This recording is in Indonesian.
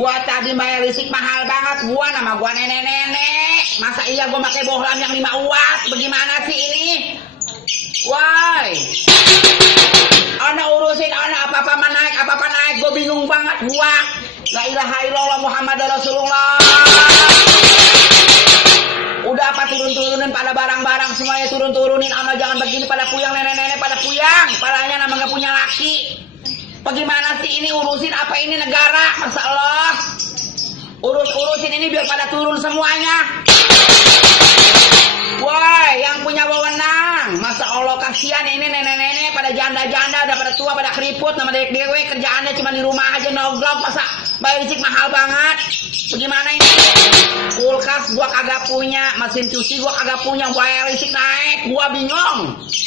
Gua tadi bayar listrik mahal banget. Gua nama gua nenek-nenek. Masa iya gua pakai bohlam yang 5 watt? Bagaimana sih ini? Woi. Ana urusin ana apa-apa naik. Gua bingung banget gua. La ilaha illallah Muhammad Rasulullah. Udah apa turun-turunin pada barang-barang semuanya turun-turunin. Ana jangan begini pada puyang, nenek-nenek pada puyang. Palanya nama gak punya laki. Bagaimana sih ini urusin apa ini negara? Masa Allah urusin ini biar pada turun semuanya. Woi, yang punya wewenang. Masa Allah kasihan ini nenek-nenek pada janda-janda, udah pada tua, pada keriput, nama dewek kerjaannya cuma di rumah aja nongkrong. Masa bayar listrik mahal banget? Bagaimana ini? Kulkas gua kagak punya, mesin cuci gua kagak punya, bayar listrik naik, gua bingung.